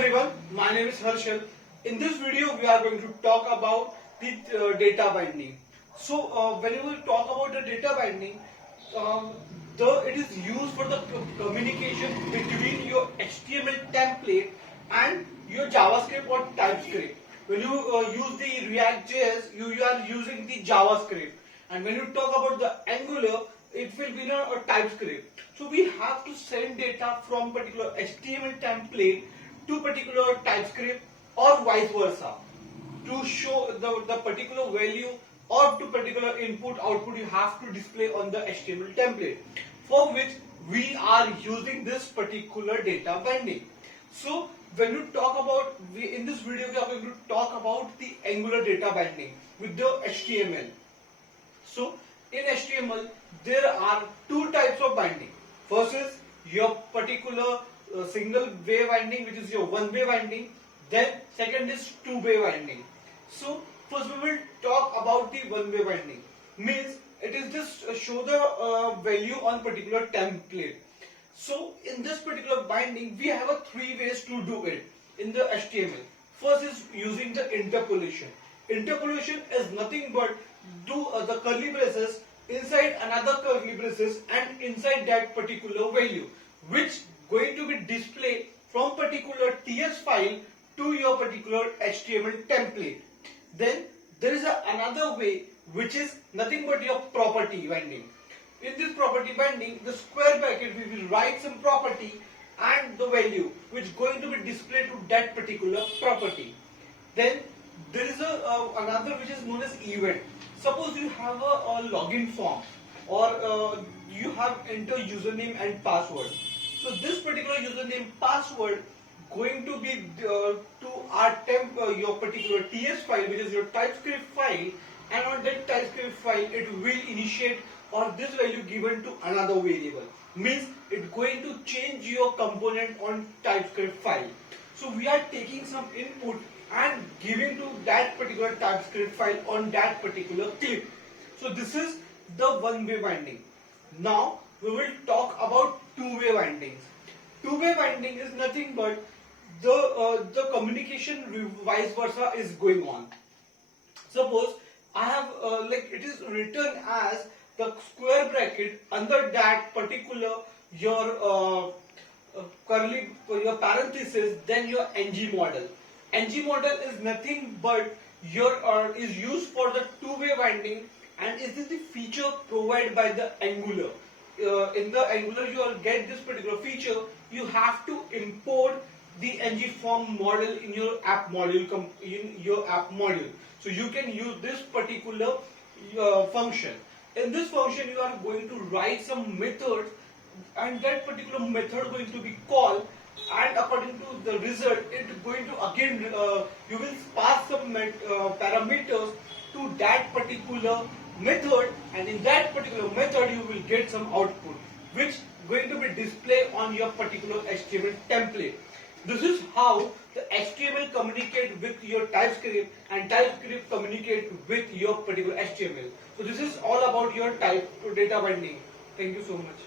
everyone, my name is Harshal. In this video, we are going to talk about the data binding. Whenever we talk about the data binding, um, it is used for the communication between your HTML template and your JavaScript or TypeScript. When you use the React.js, you are using the JavaScript, and when you talk about the Angular, it will be a TypeScript. So we have to send data from particular HTML template to particular TypeScript or vice versa to show the particular value or to particular input output you have to display on the HTML template, for which we are using this particular data binding. So when you talk about, in this video we are going to talk about the Angular data binding with the HTML. So in HTML there are two types of binding. First is your particular single way binding, which is your one-way binding. Then second is two-way binding. So first we will talk about the one-way binding. Means it is just show the value on particular template. So in this particular binding we have three ways to do it in the HTML. First is using the interpolation. Interpolation is nothing but do the curly braces inside another curly braces and inside that particular value, which going to be displayed from particular TS file to your particular HTML template. Then there is another way, which is nothing but your property binding. In this property binding, the square bracket we will write some property and the value which is going to be displayed to that particular property. Then there is another which is known as event. Suppose you have a login form or you have enter username and password. So this particular username password going to be to our your particular TS file, which is your TypeScript file, and on that TypeScript file it will initiate or this value given to another variable. Means it's going to change your component on TypeScript file. So we are taking some input and giving to that particular TypeScript file on that particular clip. So this is the one-way binding. Now we will talk about two-way bindings. Two-way binding is nothing but the communication vice versa is going on. Suppose I have it is written as the square bracket under that particular your your parenthesis, then your ng model. ng model is nothing but your is used for the two-way binding, and is the feature provided by the Angular. In the Angular you will get this particular feature. You have to import the ng form model in your app module so you can use this particular function. In this function you are going to write some method, and that particular method going to be called, and according to the result it is going to again you will pass some parameters to that particular method, and in that particular method you will get some output which going to be displayed on your particular HTML template. This is how the HTML communicate with your TypeScript and TypeScript communicate with your particular HTML. So this is all about your data binding. Thank you so much.